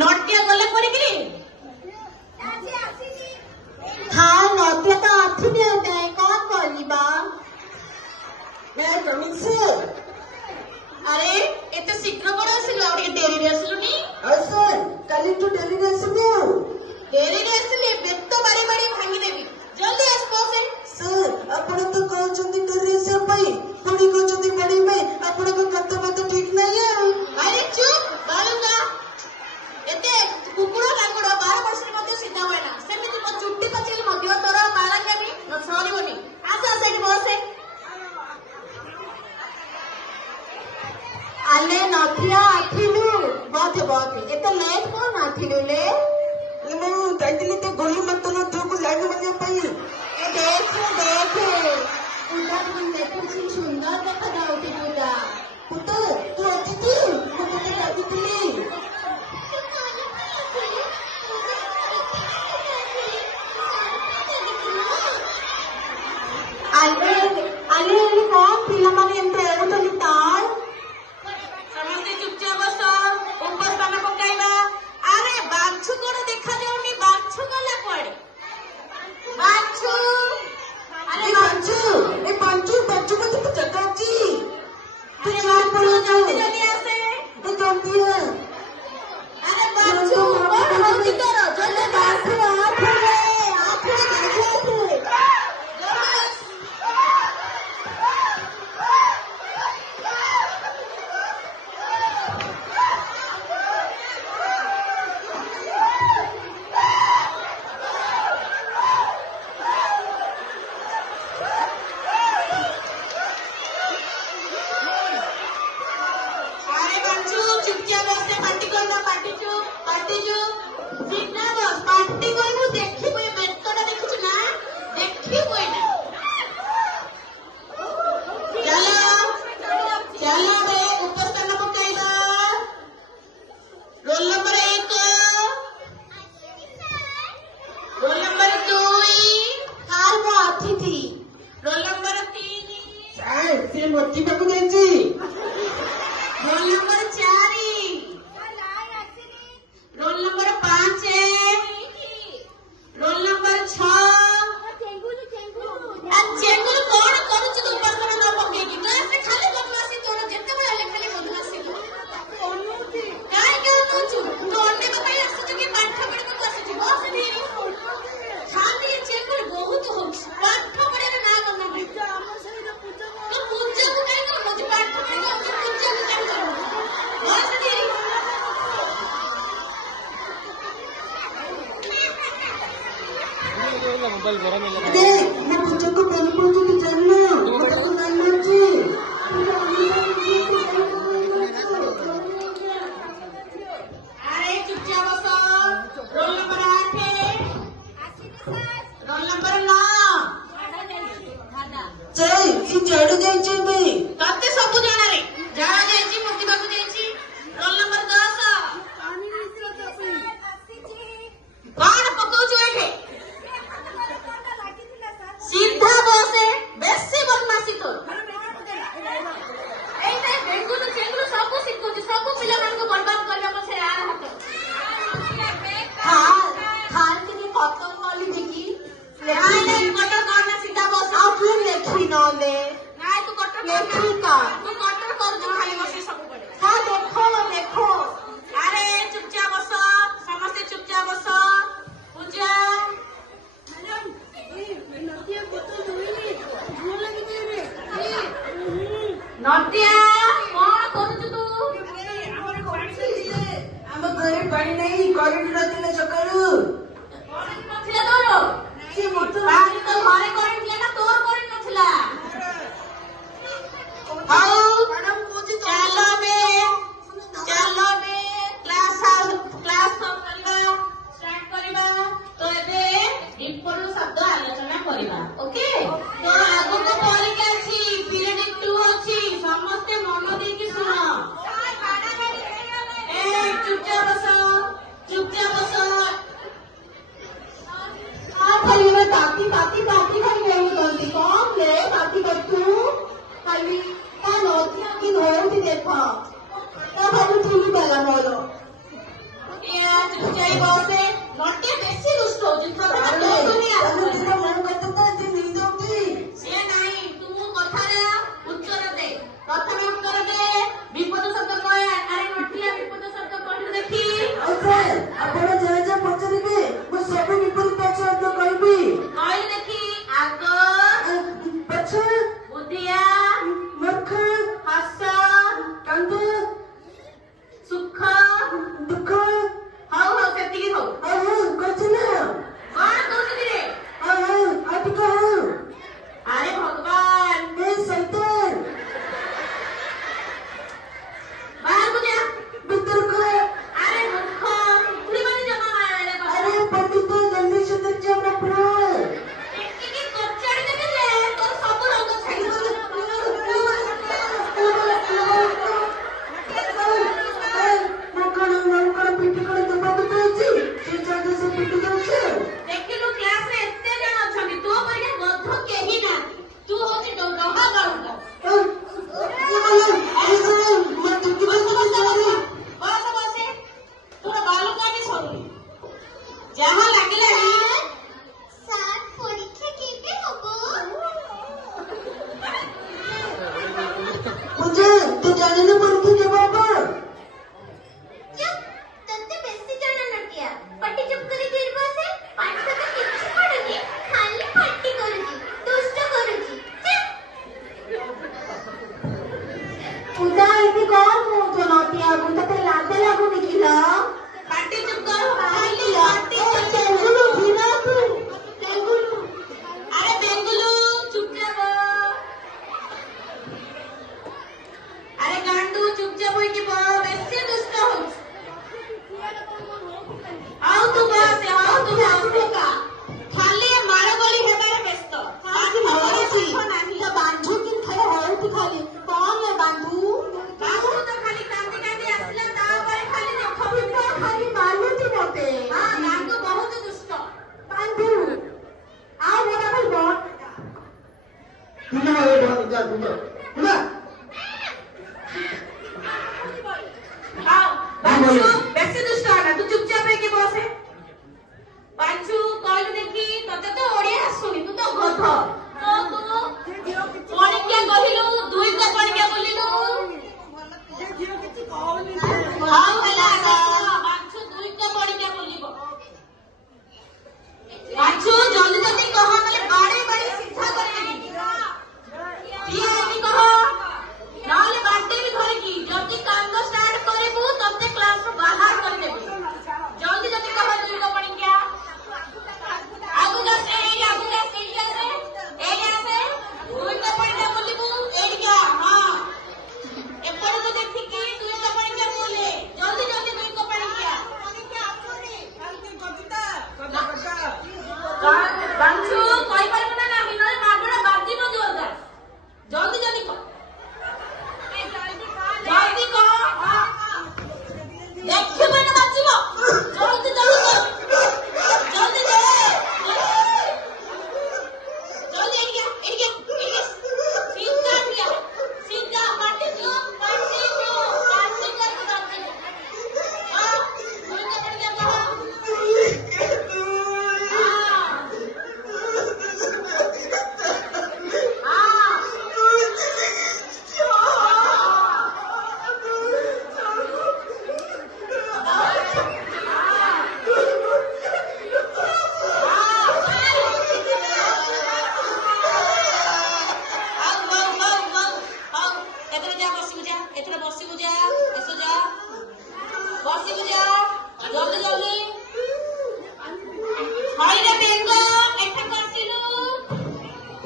ନଟିଆ ଗଲେ ପଡିକିରି हाँ नौतिया तो आठी भी होता है कौन बोली बा मैं कमिंग सर ଆରେ ଏତେ ଶୀଘ୍ର କଣ ଆସିଲୁ? ଆଉ ଟିକେ ଡେରିରେ ଆସିଲୁନି? हाय सर कल तो डेली रेसिपी ଡେରିରେ ଆସିଲି ବେତ ବାଡି ବାଡି ଭାଙ୍ଗିଦେବି। ଜଲ୍ଦି ଆସ ବସେ। सर आपण तो कहउछंती डेली रेसिपी पई पुणी कहउछंती बड़ी में आपण को कत मत ठीक नहीं है ଆରେ ଚୁପ୍ ବାଳୁଙ୍ଗା। ଏତେ କୁକୁର ଲାଙ୍ଗୁଡ 12 ବର୍ଷରେ ମଧ୍ୟ ସିଧା ହୁଏ ନା। ସେମିତି ମୋ ଚୁଟି ପଚିଲେ ମଧ୍ୟ ତୋର ବାଳଙ୍ଗାମି ସରିବନି। ଆସ ଆସ ଏଠି ବସେ। अले नौतिया आठिलु बहुत बहुत इतना लेट कौन आठिलु ले मैं जाइतली तो गोली मत न तो को लाइन बनिया पई ए देख पूजा तुम देखो सी सुंदर देखा जाउती पूजा पुत्र तू अतिथि मुझे अतिथि अले अले अले कौन पिला माने एंट्रे एवतली तार ସମସ୍ତେ ଚୁପଚାପ ବସ। ଉପସ୍ଥାନ ପକାଇବା। ଆରେ ବାଛୁ କଣ ଦେଖାଯାଉନି? ବାଛୁ ଗଲା କୁଆଡେ? ବାଛୁ ଆରେ ବାଛୁ ए पांचू बच्चों को तो जगह जी ଆରେ ବାଛୁ ଜଲ୍ଦି ଜଲ୍ଦି ଆସେ। तो जल्दी है ଆରେ ବାଛୁ କଣ ହଉଛି ତୋର? ଜଲ୍ଦି ଆସ। आठिले आठिले ଆରେ ବାଛୁ ଚୁପଚାପ ବସେ। ପାଟି କରନା। ପାଟି ଚୁପ୍ ପାଟି ଚୁପ୍ ସିଧା ବସ। ପାଟି କରିବୁ ଦେଖିବୁ। ଏ ବେତଟା ଦେଖିଛୁ ନା? ଦେଖିବୁ ଏଇନା। ଚାଲ ଚାଲ ରେ ଉପସ୍ଥାନ ପକାଇବା। ରୋଲ ନମ୍ବର 1 ରୋଲ ନମ୍ବର 2 हाल वो आठी थी ରୋଲ ନମ୍ବର 3 सार से मोची बाबू जाइची roll number 4 roll number 5 roll number 6 ଚେଙ୍ଗୁରୁ କଣ କରୁଛୁ ତୁ? ଉପସ୍ଥାନ ନ ପକେଇକି କ୍ଲାସରେ ଖାଲି ବଦମାସି। ତୋର ଯେତେବେଳେ ହେଲେ ଖାଲି ବଦମାସି। କାହିଁକି ଅନଉଛୁ? ତୁ ଅନେଇବା ପାଇଁ ଆସୁଛୁ କି ପାଠ ପଢିବାକୁ ଆସୁଛୁ? ବସ ଏଠି। ଖାଲି ଏ ଚେଙ୍ଗୁରୁ ବହୁତ ହଉଛି। ପାଠ ପଢିବାର ନାଁ କରୁନାହାନ୍ତି। ତୁ ପୂଜାକୁ କାହିଁ କରୁନୁ? ପାଠ ପଢିବାକୁ ପୂଜାକୁ କାହିଁ କରୁନୁ? ବସ ଏଠି। मोबाइल गरम है अरे मैं बच्चों को पहले पहुंचे तो जानना बच्चों को जानना चाहिए ଆରେ ଚୁପଚାପ ବସ। Roll number 8 roll number 9 sir ये झाड़ू जाइची भाई ତତେ ସବୁ ଜଣାରେ ଝାଡା ଯାଇଛି ମୁତିବାକୁ ଯାଇଛି। ରୋଲ ନମ୍ବର 10 କଣ ପକଉଛୁ ଏଠି? ସିଧା ବସେ। ବେଶୀ ବଦମାସି ତୋର। ଏଇଟା ବେଙ୍ଗୁଲୁ ଚେଙ୍ଗୁଲୁ ସବୁ ଶିଖୁଛି। ସବୁ ପିଲାମାନଙ୍କୁ ବର୍ବାଦ କରିବା ପଛରେ ଆର ହାତ। हाल हाल के लिए कॉटन वाली जिकी ନାଇଁ ନାଇଁ କଟର କରନା। ସିଧା ବସ। आप फिर लेखी न ले ନାଇଁ ତୁ କଟର लेखी କରନା। का ତୁ କଟର କରୁଛୁ ଖାଲି ବସି ସବୁବେଳେ। हाँ देखो देखो ଆରେ ଚୁପଚାପ ବସ। ସମସ୍ତେ ଚୁପଚାପ ବସ। ପୂଜା ନଟିଆ କଣ କରୁଛୁ ତୁ? ଆମ ଘରେ ପାଣି ନାହିଁ କରେଣ୍ଟ ନଥିଲା ସକାଳୁ କରେଣ୍ଟ ନଥିଲା ତୋର? ସେ ମୋଟର ବାହାରେ ତ ଘରେ କରେଣ୍ଟ ଥିଲା ନା ତୋର କରେଣ୍ଟ ନଥିଲା? ହଉ ଚାଲ ବେ କ୍ଲାସ କରିବା ଷ୍ଟାର୍ଟ କରିବା। ତ ଏବେ ଇମ୍ପୋର୍ଟାଣ୍ଟ ଶବ୍ଦ ଆଲୋଚନା କରିବା। ଓକେ ତ ଆଗକୁ ପରୀକ୍ଷା ଅଛି। ପିରିୟଡ 2 ଅଛି। ସମସ୍ତେ ମନ ଦେଇକି ଶୁଣ। ଏ ଚୁପଚାପ ବସ। ଚୁପଚାପ ବସ। हाँ खाली मैं ताती ताती ताती खाली नहीं होती कौन ले ताती कर तू खाली ता नौतिया की धोती देखा ता खाली ठीक है मोलो या ଯାହା ଲାଗିଲାଣି ସାର୍ ପରୀକ୍ଷା କେବେ ହବ? ପୂଜା ତୁ ଜାଣିନୁ ପରୀକ୍ଷା କେବେ ହବ? ଚୁପ୍, ତତେ ବେଶୀ ଜଣା ନଟିଆ। ପାଟି ଚୁପ୍ କରି ଧୀରେ ବସେ। ପାଠ ତ କିଛି ପଢୁନି, ଖାଲି ପାଟି କରୁଛି, ଦୁଷ୍ଟ କରୁଛି। ପୂଜା ଏଠି କଣ କହୁଛ ନଟିଆକୁ? ତତେ ଲାଜ ଲାଗୁନି କିଲ? ପାଟି ଚୁପ୍ କର ଖାଲି ପାଟି ତେଙ୍ଗୁଲୁ ଧୀରେ ତୁ ତେଙ୍ଗୁଲୁ ଆରେ ବେଙ୍ଗୁଲୁ ଚୁପଚାପ ଆରେ ଗାଣ୍ଡୁ ଚୁପଚାପ ହୋଇକି ବେଶୀ ଦୁଷ୍ଟ ହଉଛି ଆଉ ତୁ ବସ ଖାଲି ମାରଗୋଳି ହେବାରେ ବ୍ୟସ୍ତ ପାଠ ନାହିଁ ବାବୁ ତ ଖାଲି କାନ୍ଦି କାନ୍ଦି ଆସିଲା ତାପରେ ଖାଲି ଦେଖ ଗାଣ୍ଡୁ ବହୁତ ଦୁଷ୍ଟ ଆଉ ବାଞ୍ଚୁ ବେଶୀ ଦୁଷ୍ଟ ହେଲା ତୁ ଚୁପଚାପ ହେଇକି ବସେ ବାଞ୍ଚୁ କହିଲୁ ଦେଖି ତତେ ତ ଓଡିଆ ଆସୁନି ତୁ ତ ଗଧ ପରୀକ୍ଷା କହିଲୁ ଦୁଇଟା ପରୀକ୍ଷା ବୋଲିଲୁ ହଉ ହେଲା ବାଞ୍ଚୁ ଦୁଇଟା ପରୀକ୍ଷା ବୋଲିବ ବାଞ୍ଚୁ ଜଲ୍ଦି ଜଲ୍ଦି କହ ନହେଲେ ବାଡେଇ ବାଡେଇ ସିଧା କରିଦେବି ଠିଆ ହେଇକି କହ ନହେଲେ ବାଡେଇବି ଧରିକି ଯଦି କାନ୍ଦ ଷ୍ଟାର୍ଟ କରିବୁ ତତେ କ୍ଲାସରୁ ବାହାର କରିଦେବି ଜଲ୍ଦି ଜଲ୍ଦି କହ ଦୁଇଟା ପରୀକ୍ଷା ଆଗକୁ ଆସେ ଆଗକୁ ଆସେ ଏଇଠି ଆସେ ଦୁଇଟା ପରୀକ୍ଷା ବୋଲିବୁ ଏଇଠିକି ଆ ହଁ ଏପଟକୁ ଦେଖିକି ଦୁଇଟା ପରୀକ୍ଷା ବୋଲେ ଜଲ୍ଦି ଜଲ୍ଦି ଦୁଇଟା ପରୀକ୍ଷା ବାଞ୍ଚୁ କହିପାରିବୁ ନା ନାହିଁ ନହେଲେ ମାଗଣା ବାଜିବ ଜୋରଦାର ଜଲ୍ଦି ଜଲ୍ଦି କହ ଜଲ୍ଦି କହ ଦେଖିବୁ ନା ବାଜିବ ଜଲ୍ଦି ଜଲ୍ଦି କହ ଜଲ୍ଦି ଦେ ଜଲ୍ଦି ଏଇଠିକି ସିଧା ଠିଆ ସିଧା ପାଟି ଚୁପ୍ ପାଟି କରିକି ବାଜିବ ହଁ ଦୁଇଟା ପରୀକ୍ଷା କହ ଜଲ୍ଦି ଜଲ୍ଦି ହାଇରେ ବେଙ୍ଗ ଏଠାକୁ ଆସିଲୁ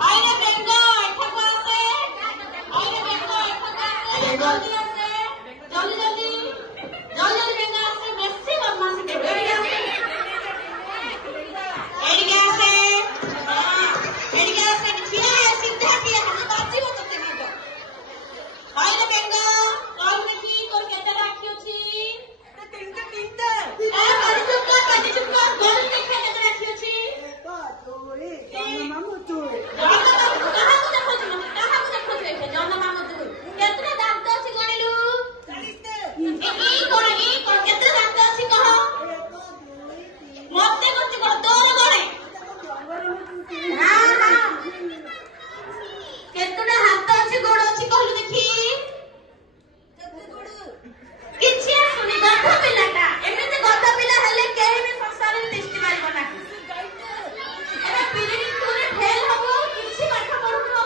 ହାଇରେ ବେଙ୍ଗ ଏଠାକୁ ଆସେ ହାଇରେ ବେଙ୍ଗ ଏଠାକୁ ଆସେ ଜଲ୍ଦି ଆସେ ଜଲ୍ଦି ଜଲ୍ଦି ବେଙ୍ଗ ଆସେ ବେଶୀ ବଦମାସି ଦେବେ ଏଇଠିକି ଆସେ ଏଇଠିକି ଆସେ ଠିଆ ସିଧା ଠିଆ ବାଜିବ ତତେ ବେଙ୍ଗ ହାଇରେ ବେଙ୍ଗ କହିଲୁ ଦେଖି ତୋର କେତେ ରାକ୍ଷୀ ଅଛି ପାଟି ଚୁପ୍ କର ଗଳି ଦେଖିଆ କେତେ ରାକ୍ଷୀ ଅଛି କାହାକୁ ଦେଖୁଛୁ କାହାକୁ ଦେଖୁଛୁ ଏଠି ଜନ ମାମୁଁ କେତେଟା ଦାନ୍ତ ଅଛି ଗଣିଲୁ କେତେ ଦାନ୍ତ ଅଛି କହ ମତେ କରୁଛି କହ ତୋର ଗଣେ କେତେଟା ହାତ ଅଛି ଗୋଡ ଅଛି କହିଲୁ ଦେଖି କିଛି ଆସୁନି ଗଧ ପିଲାଟା ଏମିତି ଗଧ ପିଲା ହେଲେ କେହି ବି ସଂସାରରେ ତିଷ୍ଠି ପାରିବ ନାହିଁ ଏବେ ପିରିୟଡ଼ ଟୁରେ ଫେଲ ହବ କିଛି ପାଠ ପଢୁନୁ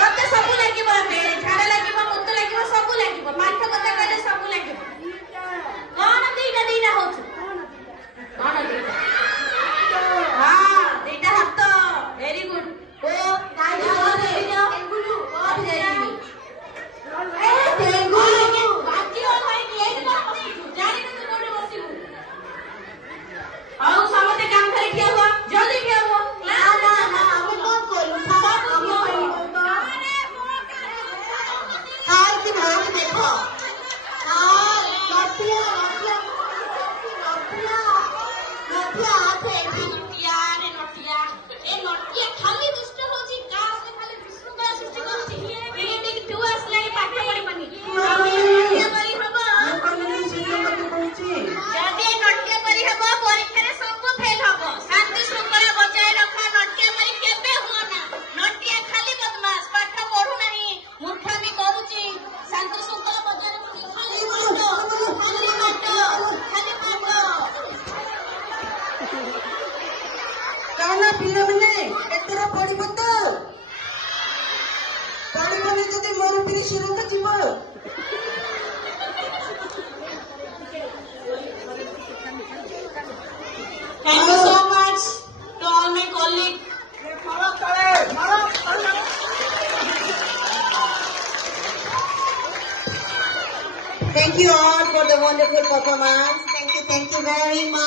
ତତେ ସବୁ ଲାଗିବ ଏବେ ଝାଡା ଲାଗିବ ମୁତ ଲାଗିବ ସବୁ ଲାଗିବ ପାଠ କଥା କହିଲେ ସବୁ ଲାଗିବ କଣ ଦିଟା ହଉଛି କଣ ଦିଟା ହଁ ଦିଟା ହାତ ଭେରି ଗୁଡ ଓ ଆଉ ସମସ୍ତେ କାମ କରି ଠିଆ ହୁଅ ଜଲ୍ଦି ଠିଆ ହୁଅ ଖାଲି ଦୁଷ୍ଟ ହଉଛି କ୍ଲାସରେ ଖାଲି ବିଶୃଙ୍ଖଳା ସୃଷ୍ଟି କରୁଛି ପିରିୟଡ 2 ଆସିଲାଣି ପାଠ ପଢିବନି ଯଦି ନଟିଆ କରି ହବ Thank you all for the wonderful performance. Thank you very much.